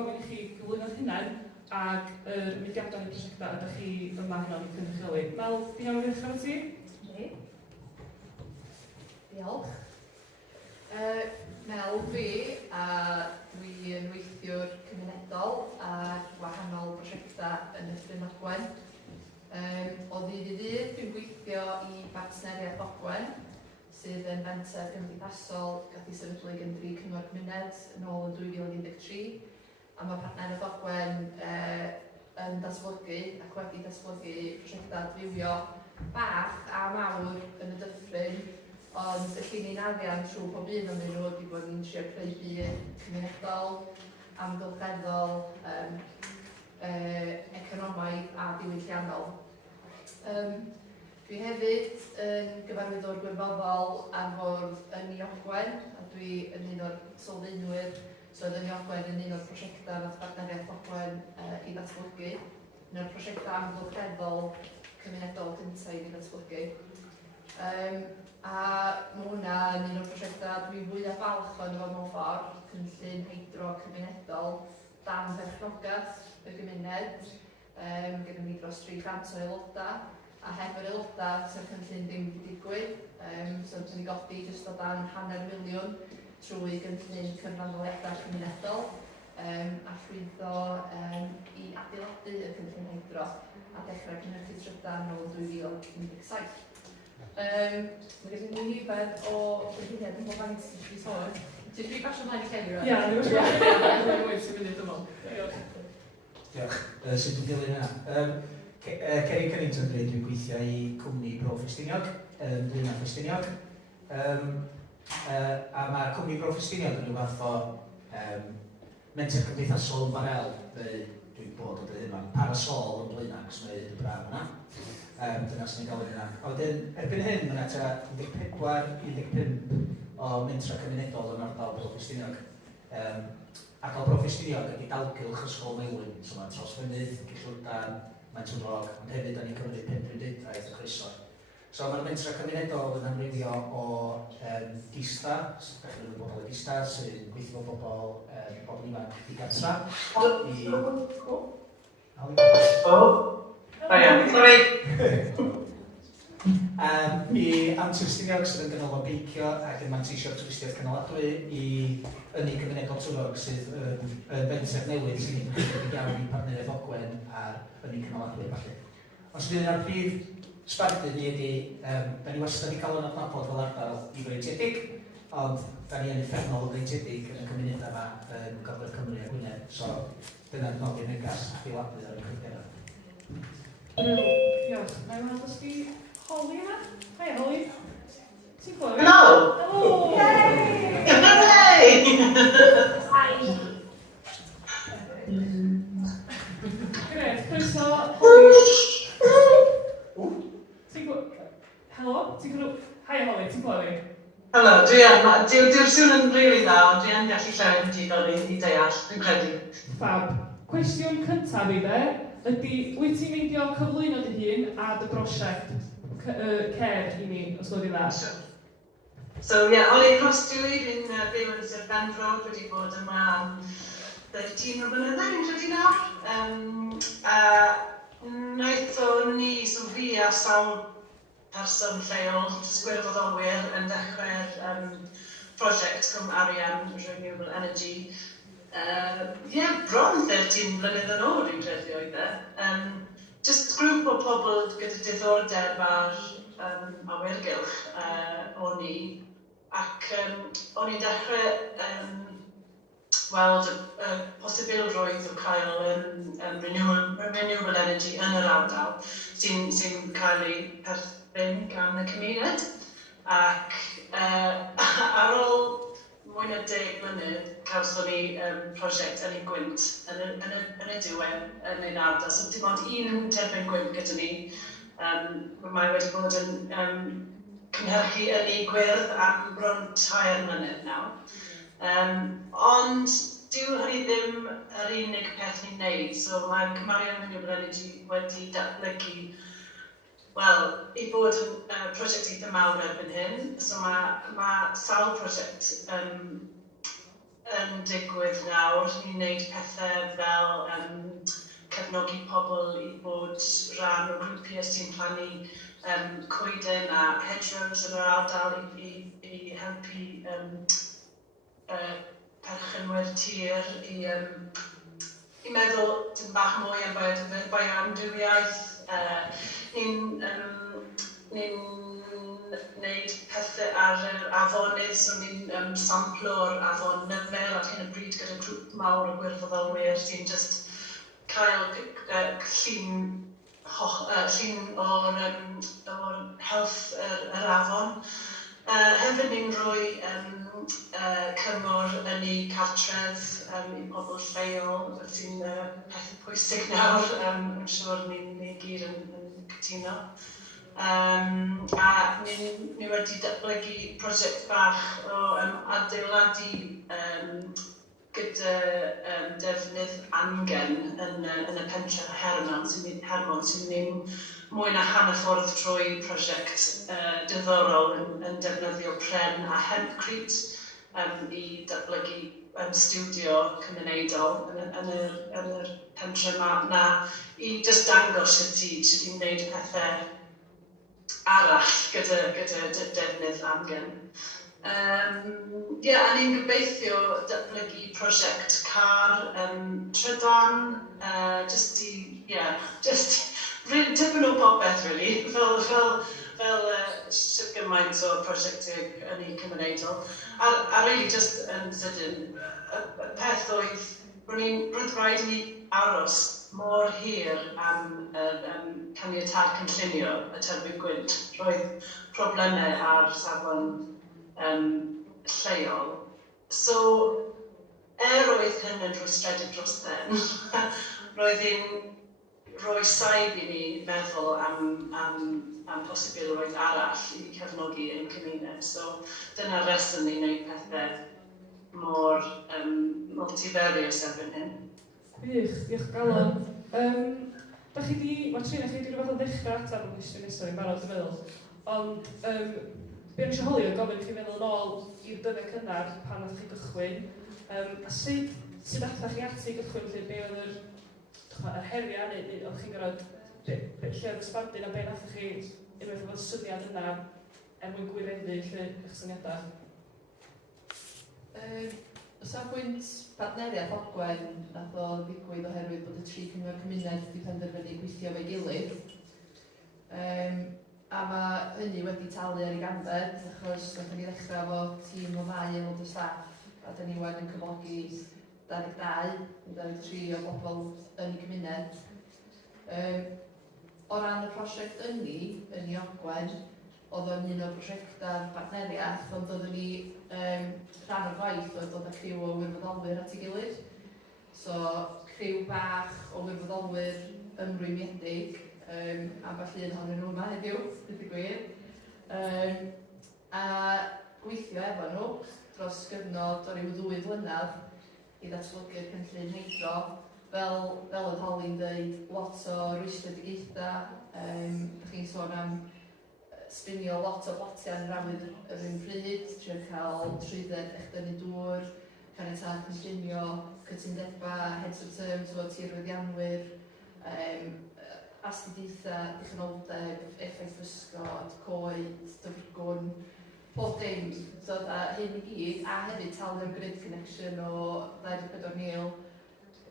gofyn i chi gyflwyno'ch hunain ac mudiadau neu prosiectau ydych chi yma heno i cynrychioli. Mel, di iawn i ddechrau efo ti? Ni. Diolch. Mel fi, a dwi'n weithiwr cymunedol ar wahanol prosiectau yn Dyffryn Ogwen. O ddydd i ddydd, dwi'n gweithio i Partneriaeth Ogwen, sydd yn fenter gymdeithasol gath ei sefydlu gan dri cyngor cymuned yn ôl yn 2013. A mae Partneriaeth Ogwen yn datblygu ac wedi datblygu prosiectau dwiwio bach a mawr yn y Dyffryn, ond y llun arian trwy pob un o'n nhw wedi bod yn trio creu byd cymunedol, amgylcheddol, economaidd a diwylliannol. Dwi hefyd yn gyfarwyddwr gwirfoddol ar fwrdd yn Ogwen, a dwi yn un o'r sylfaenwyr, so yn Ogwen yn un o'r prosiectau nath Partneriaeth Ogwen i ddatblygu, un o'r prosiectau amgylcheddol cymunedol cyntaf i ddatblygu. A mae hwnna yn un o'r prosiectau dwi fwyaf falch o'n fod mewn ffordd, cynllun heidro cymunedol dan berchnogaeth y gymuned, gyda ni dros 300 o aelodau, a heb yr aelodau sy'r cynllun ddim wedi digwydd. So dyn ni godi jyst o dan £500,000 trwy gynllun cyfranoliadau cymunedol, a llwyddo i adeiladu y cynllun heidro a dechrau cynhyrchu trydan o 2017. Mae gen i nifer o gynlluniau yn bob faint sydd wedi sôn. Dwi basio mlaen i Ceri rwan? Ia, dwi'n basio mlaen sy'n mynd ymol. Diolch. Sut dwi'n dilyn yna? Ceri Cunnington dwi'n gweithio i Cwmni Bro Ffestiniog, Cwmni Ffestiniog. A mae Cwmni Bro Ffestiniog yn rhyw fath o menter cymdeithasol yn banel, dwi'n bod o dweud yma, parasol yn Blaenacs neu y braf yna. Dyna sy'n ei gael yna. A wedyn, erbyn hyn, mae'n ata 14-15 o mentra cymunedol yn ardal Bro Ffestiniog. Ac o Bro Ffestiniog ydy dalgylch ysgol Melyn, so mae'n Trawsfynydd, Cyllwrdan, mae'n Twnrog, ond hefyd da ni'n cymryd Penrhydeudraeth y Croesor. So mae'r mentra cymunedol yn amrywio o gista, dechrau yn bobl o gista, sy'n gweithio o bobl ifanc digartra. I Antwystiniog sydd yn gynnodd o beicio ac yn manteisio twristiaeth cynaladwy i ynni cymunedol Twnrog sydd yn benter newydd sy'n ei gwneud iawn i Partneriaeth Ogwen ar ynni cynaladwy falle. Ond sydd yn ar prif sbardu ni ydy, da ni wastad wedi cael yn adnabod fel ardal i freintiedig, ond da ni yn effernol o freintiedig yn y cymuned yma yn Gogledd Cymru a Gwynedd, so dyna'n nodi negas a chwiladu ar y cryfderau. Diolch. Mae'n ma'n dysgu Holly yma? Hi, Holly. Ti'n clywed? Hello! Helo! Yay! Hooray! Hi! Gret, croeso, Holly. Helo? Ti'n clywed? Hi, Holly, ti'n clywed fi? Helo, diw'r sŵn yn rili dda, ond dwi yn gallu clywed digon i deall, dwi'n credu. Fab. Cwestiwn cyntaf i fe ydy, wyt ti'n meindio cyflwyno dy hun a dy brosiect cer i ni, os gwybod i dda? So, Oli Crosdwy, fi'n byw yn Sir Benfro, wedi bod yma am 13 o blynyddoedd, fi'n credu nawr. Wnaethon ni, so fi a sawl person lleol, Sgwyrdd yn dechrau'r prosiect Cwm Arian Renewable Energy. Bron 13 blynedd yn ôl, fi'n credu oedd e. Just grŵp o pobl gyda diddordeb ar awyrgylch o'n i. Ac o'n i'n dechrau weld y posibilrwydd o cael renewable energy yn yr ardal sy'n cael ei perthyn gan y cymuned. Ac ar ôl mwy na 10 mlynedd, cawson ni prosiect yn ei gwynt yn y diwedd yn ein ardal. So dim ond un terbyn gwynt gyda ni. Mae wedi bod yn cynhyrchu yn ei gwyrdd am bron 2 mlynedd nawr. Ond dyw hynny ddim yr unig peth ni'n neud. So mae Cwm Arian Renewable Energy wedi datblygu i bod yn prosiect eitha mawr erbyn hyn. So mae sawl prosiect yn digwydd nawr. Ni'n gwneud pethau fel cefnogi pobl i bod rhan o grwpiau sy'n plannu coeden a hedgerows yn yr ardal i helpu perchynwyr tir i meddwl dim bach mwy am bioamrywiaeth. Ni'n gwneud pethau ar yr afonydd, so ni'n samplo'r afon Nyfel ar hyn o bryd gyda grŵp mawr o gwirfoddolwyr sy'n just cael llun o'r health yr afon. Hefyd ni'n rhoi cyngor yn ei cartref i pobl lleol sy'n peth pwysig nawr. Yn siŵr ni'n gyd yn cytuno. A ni wedi datblygu prosiect bach o adeiladu gyda defnydd amgen yn y pentref Hermon sy'n mynd mwy na hanner ffordd trwy prosiect diddorol yn defnyddio pren a hempcrete i datblygu studio cymunedol yn yr pentref yna i just dangos sut i'n gwneud pethau arall gyda defnydd amgen. A ni'n gobeithio datblygu prosiect car trydan, just tipyn o popeth, really, fel sut gymaint o prosiectau yn ei cymunedol. A really just yn sydyn, y peth oedd, roedd rhaid ni aros mor hir am caniatâd cynllunio y terbyn gwynt. Roedd problemau ar safon lleol. So, oedd hyn yn rwystredig dros den, roedd hi'n rhoi saib i ni feddwl am posibilrwydd arall i cefnogi ein cymuned. So, dyna reswm ni'n gwneud pethau mor multifarious erbyn hyn. Gwych, diolch galon. Mae Trina, chi wedi rhywbeth o ddechrau atab yn cwestiwn nesaf i'n barod i feddwl. Ond, be o'n eisiau holi o gofyn chi feddwl nôl i'r dyddiau cynnar pan oedd chi gychwyn. A sut athach chi ati gychwyn, be oedd yr heriau, neu oedd chi'n gorfod lle oedd ysbardun a be nathach chi unwaith oedd syniad yna mwyn gwireddu eich syniadau? O safbwynt Partneriaeth Ogwen nath o ddigwydd oherwydd bod y tri cyngor cymuned wedi penderfynu gweithio fe'i gilydd. A mae hynny wedi talu ar ei ganfed, achos nath ni ddechrau efo tîm o 2 aelod o staff, a da ni wedi yn cyflogi 22 i 23 o bobl yn ei cymuned. O ran y prosiect yn ei Ogwen, oedd o'n un o prosiectau'r Partneriaeth, ond oeddwn ni rhan o'r gwaith oedd dod â criw o wirfoddolwyr at ei gilydd. So, criw bach o wirfoddolwyr ymrwymiedig, a falle un ohonyn nhw yma heddiw, dydy gwir. A gweithio efo nhw dros gyfnod o ryw 2 flynedd i ddatblygu'r cynllun heidro. Fel oedd Holly'n dweud, lot o rwystredigaethau. Dych chi'n sôn am sbinio lot o botiau yn rawydd yr un pryd, trio cael trwydded eich dynnu dŵr, caniatâd cynllunio, cytundebau, heads of terms o tirwyddianwyr, astudiaethau, dychnoldeb, effaith fysgod, coed, dyfrgwn, pob dim. So hyn i gyd, a hefyd talu am grid connection o 24,000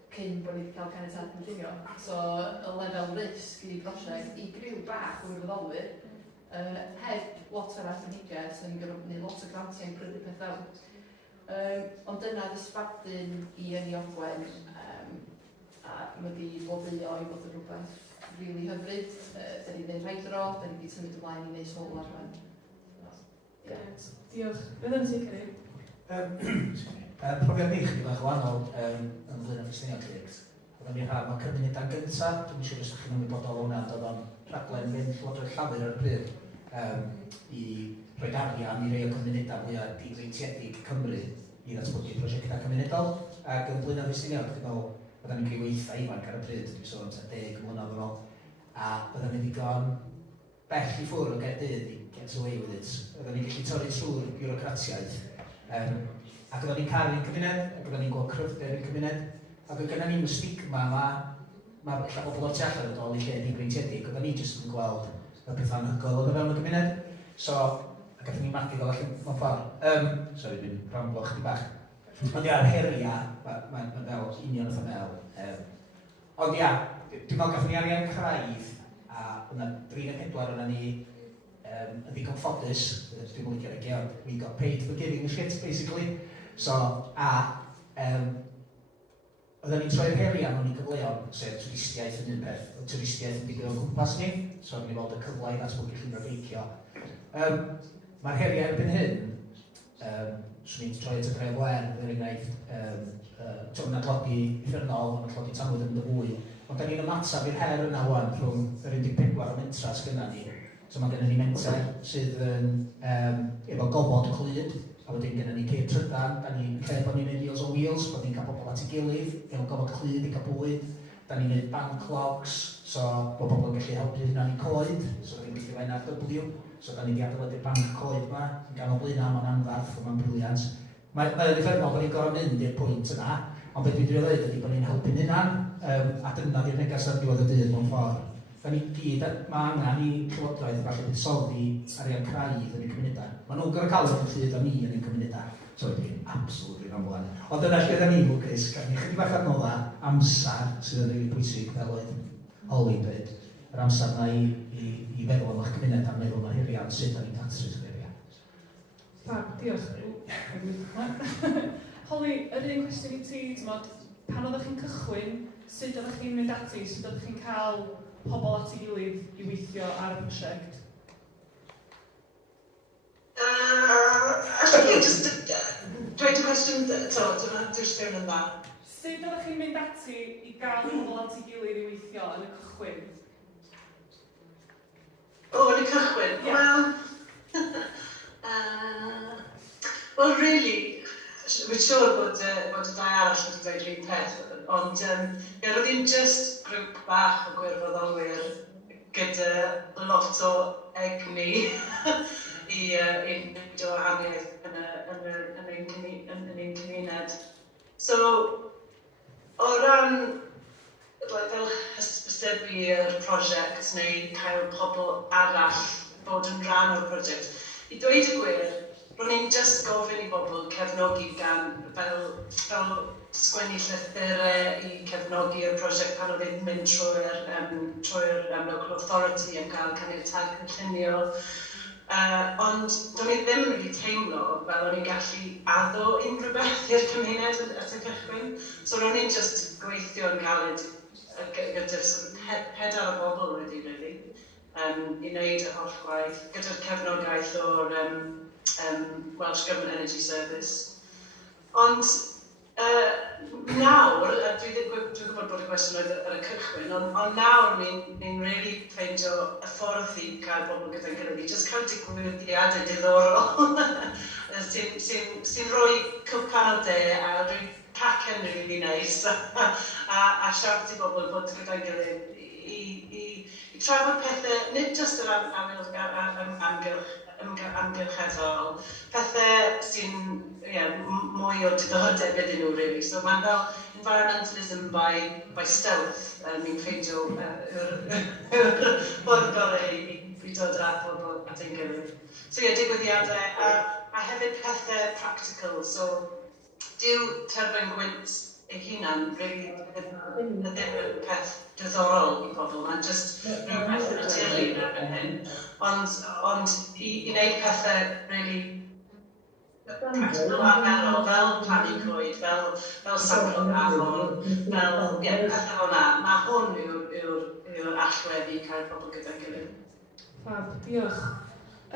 cyn bod ni wedi cael caniatâd cynllunio. So, y lefel risg i brosiect i griw bach o wirfoddolwyr, heb lot o'r arbenigedd, so ni'n gorfod gwneud lot o grantiau yn prynu pethau. Ond dyna ddysbardun i yn ei Ogwen, a wedi blodeuo i fod yn rhywbeth rili hyfryd. Da ni'n gwneud rhaidro, da ni wedi symud ymlaen i wneud sol ar hyn. Diolch. Beth yn ti, Ceri? Profiad ni chydig bach wahanol yn Cwmni Bro Ffestiniog. Oedden ni rhan o'r cymunedau gyntaf, dwi'n siŵr os ydych chi'n ymwybodol hwnna, oedd o'n rhaglen fynd Llywodraeth Llafur ar y pryd i rhoi arian i rei o cymunedau mwyaf difreintiedig Cymru i ddatblygu prosiectau cymunedol. Ac yn Cwmni Bro Ffestiniog, dwi'n meddwl, oedden ni'n gryweitha ifanc ar y pryd, dwi'n sôn 10 mlynedd yn ôl. A oedden ni'n digon bell i ffwrdd o Gaerdydd i get away with it. Oedden ni'n gallu torri trwy'r biwrocratiaeth Ac oedden ni'n caru'n cymuned, ac oedden ni'n gweld cryfder yn cymuned, ac oedd gennym ni'n stigma mae bobl o'r tu allan yn dod i lle dibreintiedig, oedden ni jyst yn gweld y pethau'n hygol yn y fewn y gymuned. So, a gathon ni'n magu fel allan mewn ffordd. Sori, dwi'n ramblo chdi bach. Ond ia'r heria, mae'n fel union oedd fel. Ond ia, dwi'n meddwl gathon ni arian craidd, a yna 3 neu 4 yna ni yn ddigon ffodus, dwi'n mwyn licio regio, we got paid for giving the shit, basically. So, oedden ni'n troi'r heria mewn i gyfleon, sef twristiaeth yn un peth, twristiaeth yn digwydd o gwmpas ni, so oedden ni'n fod y cyfle i ddatblygu llun o beicio. Mae'r heria erbyn hyn, swn i'n troi at y dref wer, er enghraifft, ti'n adlodi uffernol, mae'n adlodi tanwydd yn y fwy, ond da ni'n ymatab i'r her yna wan rhwng yr 14 o mentra sgynna ni. So mae gennym ni menter sydd yn efo gofod clyd, a wedyn gennym ni ceir trydan, da ni'n lle bod ni'n neud Meals on Wheels, bod ni'n cael bobl at ei gilydd, efo gofod clyd i gael bwyd, da ni'n neud backlogs, so bod bobl yn gallu helpu hynna ni coed, so da ni'n gweithio fe'n RW, so da ni'n adeiladu banc coed yma, yn ganol blaena, mae'n anfarth, mae'n briliant. Mae'n effernol bod ni'n gorau mynd i'r pwynt yna, ond beth dwi'n dweud ydy bod ni'n helpu'n hynna, a dyna di'r negas ar diwedd y dydd mewn ffordd. Da ni gyd, mae angen i llywodraeth falle buddsoddi arian craidd yn y cymunedau. Mae nhw'n gorau cael yn llyd o ni yn y cymunedau. So dwi'n absolutely rhan. Ond dyna lle da ni, Lucas, gan ni chydig bach adnodda amser sydd yn rili pwysig fel oedd Holly'n dweud. Yr amser yna i feddwl am eich cymuned a meddwl am hirian sydd da ni'n datrys yr hirian. Diolch. Holly, yr un cwestiwn i ti, pan oeddech chi'n cychwyn, sut oeddech chi'n mynd ati, sut oeddech chi'n cael pobl at ei gilydd i weithio ar y prosiect? Allwch chi just dweud y cwestiwn, dwi'n sbyn yn dda. Sut oeddech chi'n mynd ati i gael pobl at ei gilydd i weithio yn y cychwyn? Yn y cychwyn? Wel, really, wy'n siŵr bod y ddau arall wedi dweud rhywun peth, ond roedd hi'n just grŵp bach o gwirfoddolwyr gyda lot o egni i wneud o wahaniaeth yn ein cymuned. So, o ran fel hysbysebu'r prosiect neu cael pobl arall bod yn rhan o'r prosiect, i dweud y gwir, ro'n i'n just gofyn i bobl cefnogi gan fel sgwennu llythyrau i cefnogi y prosiect pan oedd e'n mynd trwy'r local authority yn cael caniatad cynllunio. Ond do'n i ddim wedi teimlo fel o'n i'n gallu addo unrhyw beth i'r cymuned at y cychwyn. So ro'n i'n just gweithio yn galed gyda'r pedair o bobl wedi, really. I wneud y holl gwaith, gyda'r cefnogaeth o'r Welsh Government Energy Service. Ond nawr, dwi'n gwybod bod y gwestiwn oedd ar y cychwyn, ond nawr ni'n really ffeindio y ffordd i cael bobl gyda'n gilydd, just cael digwyddiadau diddorol sy'n rhoi cwpan o de a rhoi cacen really nice a siarad i bobl bod gyda'n gilydd i trafod pethau, nid jyst yr amgylcheddol, pethau sy'n mwy o diddordeb iddyn nhw, really. So mae'n fel environmentalism by stealth, ni'n ffeindio ffordd gorau i dod at bobl at ein gilydd. So digwyddiadau, a hefyd pethau practical, so dyw terfyn gwynt ei hunan, really, ddim yn peth diddorol i bobl, mae'n just rhywbeth yn y teulu yn erbyn hyn. Ond i wneud pethau really practical a fel plannu coed, fel sampl afon, fel pethau fel yna. Mae hwn yw'r allwedd i cael pobl gyda'n gilydd. Fab, diolch.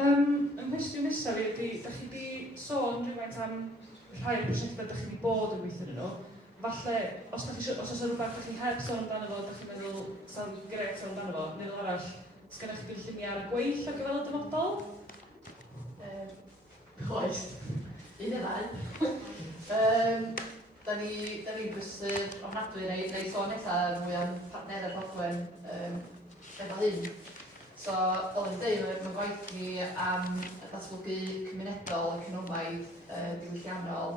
Yn cwestiwn nesaf fi ydy, da chi wedi sôn rhywfaint am rhai o'r prosiectau da chi wedi bod yn gweithio yn nhw. Falle, os oes rhywbeth da chi heb sôn amdano fo, da chi'n meddwl sa'n gret sôn amdano fo, neu fel arall, os gennych chi lluniau ar y gweill o gyfel y dyfodol? Oes, un neu ddau. Da ni'n brysur ofnadwy neu sôn nesaf mwy am Partneriaeth Ogwen efo hyn. So, oedd yn dweud, mae'n gwaith ni am datblygu cymunedol, economaidd, diwylliannol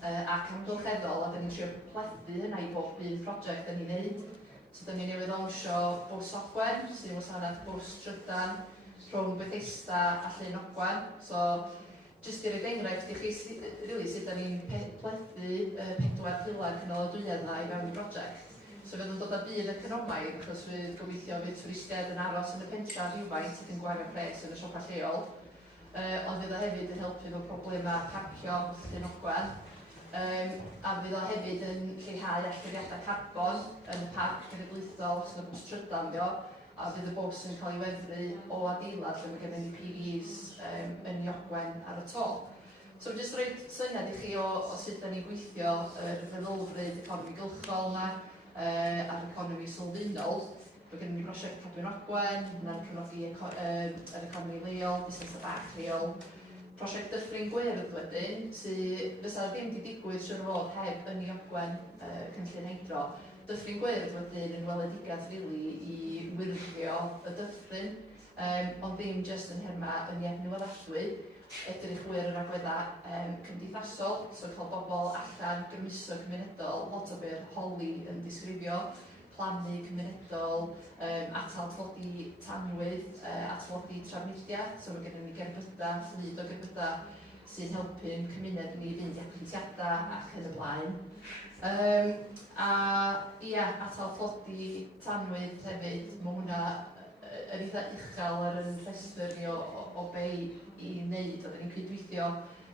ac amgylcheddol, a da ni'n trio plethu hynna i bob un prosiect da ni'n neud. So, da ni'n newydd onsio bws Ogwen, sy'n wasanaeth bws trydan, rhwng Bethesda a Llyn Ogwen. So, jyst i'r enghraifft i chi sut da ni'n plethu 4 pilar cynnal-adwyedd na i fewn i brosiect. So fydd yn dod â byd economaidd, achos fydd gobeithio fydd twristiaid yn aros yn y pentra rhywfaint ac yn gwario pres yn y siopa lleol. Ond fydd o hefyd yn helpu efo problemau parcio Llyn Ogwen. A fydd o hefyd yn lleihau allyriadau carbon yn y parc genedlaethol sy'n y bws trydan dio. A fydd y bws yn cael ei weddru o adeilad lle mae gennym ni PVs yn Ogwen ar y to. So jyst rhoi syniad i chi o sut da ni'n gweithio yr feddylfryd economi gylchol yma, a'r economi sylfaenol. Mae gennym ni brosiect Cadwyn Ogwen, hwnna'n cefnogi yr economi leol, busnes y bach leol. Prosiect Dyffryn Gwyrdd wedyn, sydd fysa ddim wedi digwydd siwr fod heb yn Ogwen cynllun eidro. Dyffryn Gwyrdd wedyn yn weledigaeth rili i wyrddio y Dyffryn, ond ddim jyst yn herma yn iawn newyddadwy, edrych wyr yr agweddau cymdeithasol, so cael bobl allan gymwyso cymunedol, lot o byr holi yn disgrifio, plannu cymunedol, atal tlodi tanwydd, atlodi trafnidiaeth, so mae gennym ni gerbydau, fflyd o gerbydau sy'n helpu'n cymuned ni fynd i activitiadau ac yn y blaen. Atal tlodi tanwydd hefyd, mae hwnna yn eitha uchel ar yn rhestr ni o bei i wneud, a da ni'n cydweithio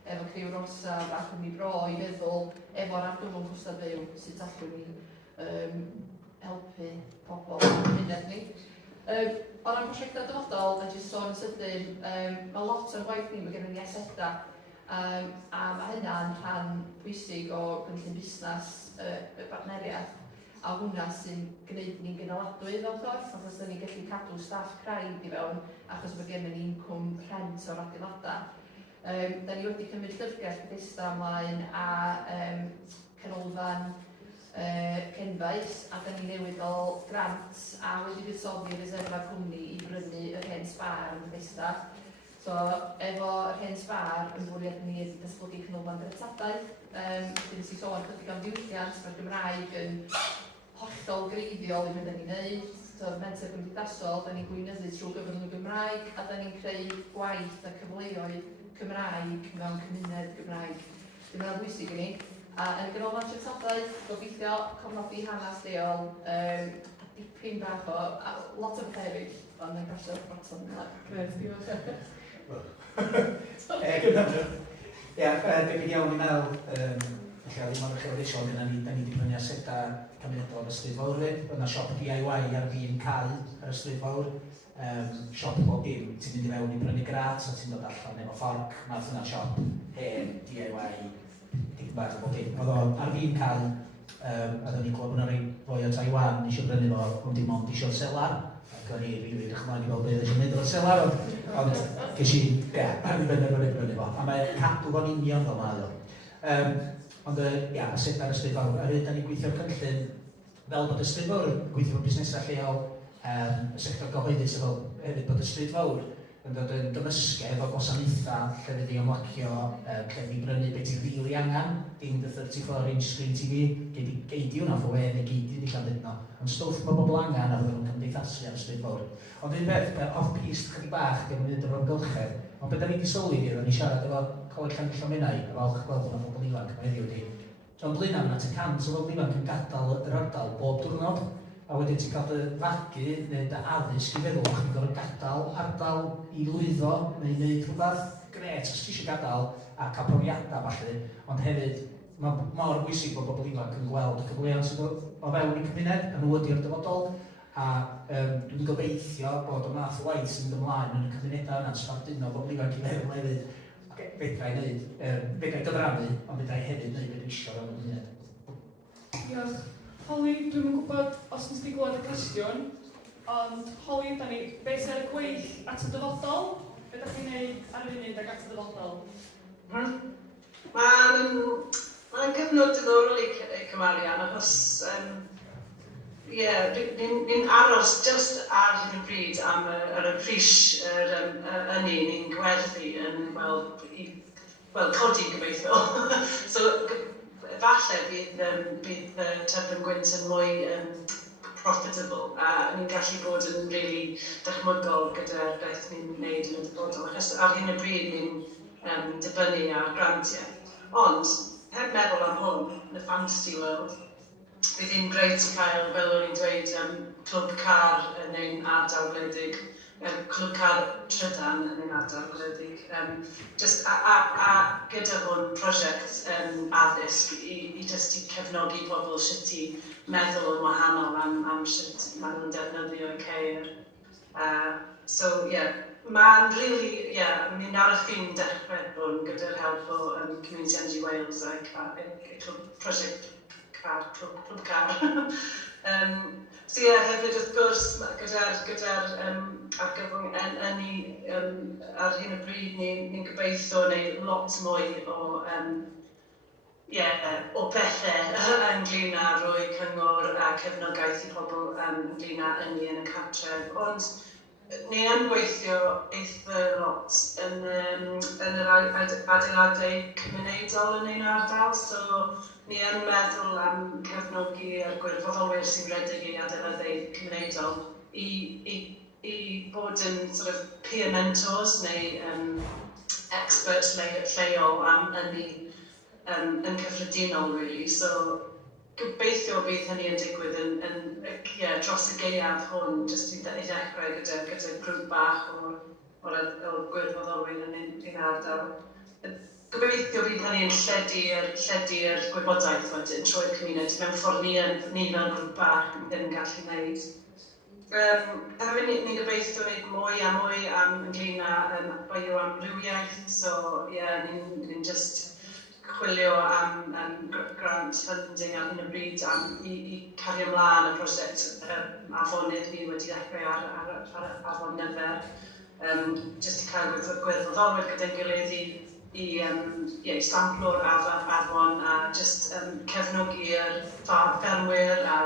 efo Criw Rosa a Cwmni Bro i feddwl efo'r argyfwng cwstad fyw sut allwn ni helpu pobl yn hynnydd ni. O ran prosiectau dyfodol, a jyst sôn yn sydyn, mae lot o'r gwaith ni, mae gennym ni aseda, a mae hynna'n rhan pwysig o gynllun busnes y Barneriaeth, a hwnna sy'n gwneud ni'n gynaladwy fel corff, achos da ni'n gallu cadw staff craidd i fewn, achos mae gennym ni incwm rhent o'r adeiladau. Da ni wedi cymryd llyfrgell Bethesda ymlaen a canolfan cenfais, a da ni newid o grant a wedi buddsoddi reserfa'r cwmni i brynu yr hen sbar yn Bethesda. So, efo'r hen sbar, yn bwriad ni wedi datblygu canolfan dreftadaeth, dyn sy'n sôn chydig am diwylliant, mae'r Gymraeg yn hollol greiddiol i mynd ni'n neud. So, menter gymdeithasol, da ni'n gweinyddu trwy gyfrwng y Gymraeg, a da ni'n creu gwaith a cyfleoedd Cymraeg mewn cymuned Gymraeg. Dyna'n bwysig i ni. A yn y ganolfan treftadaeth, gobeithio cofnodi hanes leol, a dipyn bach o, lot o beth eraill, ond yn gosod baton yna. Gref, diolch. Debyg iawn i meddwl, lle ddim ar y chyfreisio, da ni wedi prynu aseda cymunedol ar y stryd fawr fyd. Yna siop DIY ar fin cael ar y stryd fawr. Siop bob dim, ti'n mynd i mewn i brynu grat, a ti'n dod allan efo fforc, nath yna siop hen, DIY, digbar o bob dim. Oedd o ar fin cael, a da ni'n gweld bod yna rei fwy o Taiwan eisiau brynu fo, ond dim ond eisiau'r selar. Ac o'n i rili ddechrau i weld beth eisiau gwneud o'r selar, ond ges i, ar i brynu fo. A mae cadw fo'n union fel mae o. Ond aseda ar y stryd fawr, a rydyn da ni'n gweithio'r cynllun fel bod y stryd fawr, gweithio fo'r busnesau lleol, y sector gyhoeddus efo hefyd bod y stryd fawr yn dod yn gymysgedd o gwasanaethau lle fydd i ymlacio, lle fydd i brynu beth i'n rili angen, dim the 34-inch screen TV, geidi hwnna fo we, neu geidi di llan dydno, ond stwff mae bobl angen a fydden nhw'n cymdeithasu ar y stryd fawr. Ond un beth, off-piste chydig bach, gen mynd o'r ymgylchedd, ond beth da ni wedi sylwi ni, ni siarad efo Coleg Llanfillaminnau, a falch gweld hwnna pobl ifanc, mae heddiw wedi. John Blaenau, yna te cant o bobl ifanc yn gadael yr ardal bob diwrnod, a wedyn ti'n cael dy fagu neu dy addysg i feddwl, chi'n gorfod gadael ardal i lwyddo neu wneud rhywbeth gret os ti eisiau gadael a cael profiadau falle, ond hefyd mae mor bwysig bod bobl ifanc yn gweld y cyfleoedd sydd o fewn i cymuned, a nhw ydy'r dyfodol, a dwi'n gobeithio bod o math o waith sy'n mynd ymlaen yn y cymunedau yna'n sbarduno bobl ifanc i feddwl hefyd, fedra i gyfrannu, ond fedra i hefyd wneud beth eisiau fewn y cymuned. Diolch. Holly, dwi'n gwybod os nes ti glywed y cwestiwn, ond Holly, beth sy'n y gweith at y dyfodol? Be da chi'n gwneud ar y funud ag at y dyfodol? Mae'n gyfnod diddorol i Cwm Arian, achos ni'n aros just ar hyn o bryd am y pris ynni ni'n gwerthu yn, codi gobeithio. So, falle bydd Dyffryn Gwynt yn mwy profitable a ni'n gallu bod yn really dychmygol gyda'r beth ni'n gwneud yn y dyfodol. Achos ar hyn o bryd ni'n dibynnu ar grantiau. Ond, heb meddwl am hwn, yn y fantasy world, bydd hi'n greit i cael, fel o'n i'n dweud, clwb car yn ein ardal gwledig, clwb car trydan yn ein ardal gwledig. A gyda hwn prosiect addysg i cefnogi pobl sut i meddwl yn wahanol am sut maen nhw'n defnyddio y ceir. Mae'n really, ni'n ar y ffin dechrau hwn gyda'r help o Community Energy Wales a prosiect clwb car. Hefyd wrth gwrs, gyda'r argyfwng ynni ar hyn o bryd ni'n gobeithio neu lot mwy o bethau ynglyn â rhoi cyngor a cefnogaeth i pobl ynglyn â ynni yn y cartref. Ond ni yn gweithio eitha lot yn yr adeiladau cymunedol yn ein ardal, so ni yn meddwl am cefnogi yr gwirfoddolwyr sy'n rhedeg i adeiladau cymunedol i bod yn sort of peer mentors neu experts lleol am ynni yn cyffredinol, really. So, gobeithio bydd hynny yn digwydd dros y gaeaf hwn, jyst i ddechrau gyda grŵp bach o'r gwirfoddolwyr yn ein ardal. Gobeithio bydd hynny yn lledu'r gwybodaeth wedyn trwy'r cymuned mewn ffordd ni fel grŵp bach ddim yn gallu gwneud. Hefyd ni'n gobeithio wneud mwy a mwy ynglyn â bioamrywiaeth, so ni'n just chwilio am grant funding ar hyn o bryd i cario ymlaen y prosiect afonydd ni wedi dechrau ar afon Nyfer. Jyst i cael gwirfoddolwyr gyda'n gilydd i samplo'r afon a jyst cefnogi'r ffermwyr a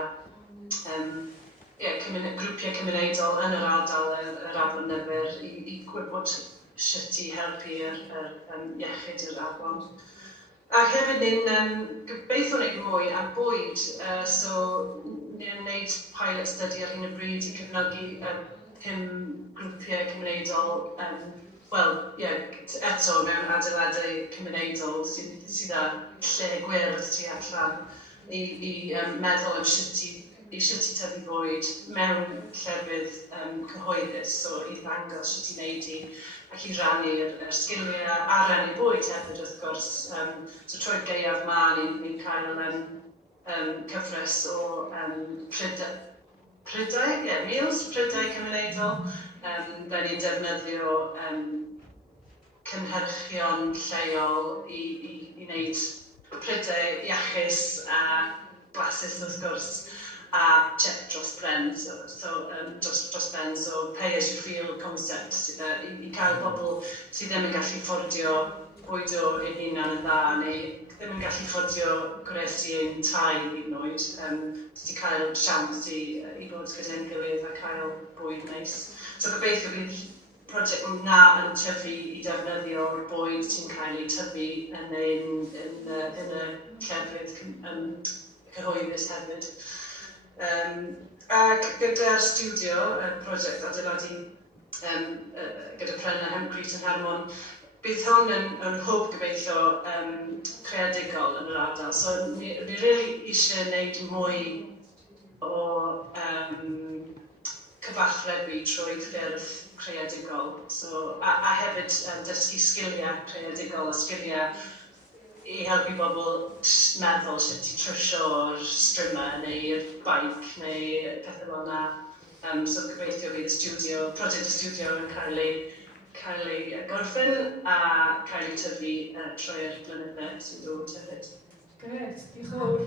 grwpiau cymunedol yn yr ardal yr afon Nyfer i gwybod sut i helpu'r iechyd yr afon. Ac hefyd ni'n gobeithio wneud mwy am bwyd, so ni'n gwneud pilot study ar hyn o bryd i cefnogi 5 grwpiau cymunedol, eto mewn adeiladau cymunedol sydd â lle gwyrdd tu allan i meddwl am sut i tyfu bwyd mewn llefydd cyhoeddus, so i ddangos sut i wneud ac i rannu'r sgiliau a rannu bwyd hefyd wrth gwrs. So trwy'r gaeaf ma ni'n cael cyfres o meals cymunedol, ble ni'n defnyddio cynhyrchion lleol i wneud prydau iachus a blasus wrth gwrs. A check dros bren, dros ben, so pay as you feel concept sydd i cael bobl sydd ddim yn gallu fforddio bwydo ein hunan yn dda, neu ddim yn gallu fforddio gwresi ein tai hyd yn oed. Wedi cael siawns i bod gyda'n gilydd a cael bwyd neis. So gobeithio bydd prosiect hwnna yn tyfu i defnyddio'r bwyd sy'n cael ei tyfu yn y llefydd cyhoeddus hefyd. Ac gyda'r studio, y prosiect adeiladu gyda Prenna Hempcrete yn Hermon, bydd hwn yn hwb gobeithio creadigol yn yr ardal. So ni really eisiau gwneud mwy o cyfathrebu trwy ffyrdd creadigol. So, a hefyd dysgu sgiliau creadigol a sgiliau i helpu bobl meddwl sut i trysio'r stryma neu'r baic neu pethau fel yna. So gobeithio bydd prosiect y studio yn cael ei gorffen a cael ei tyfu trwy'r blynydde sy'n dod hefyd. Gret, diolch yn fawr.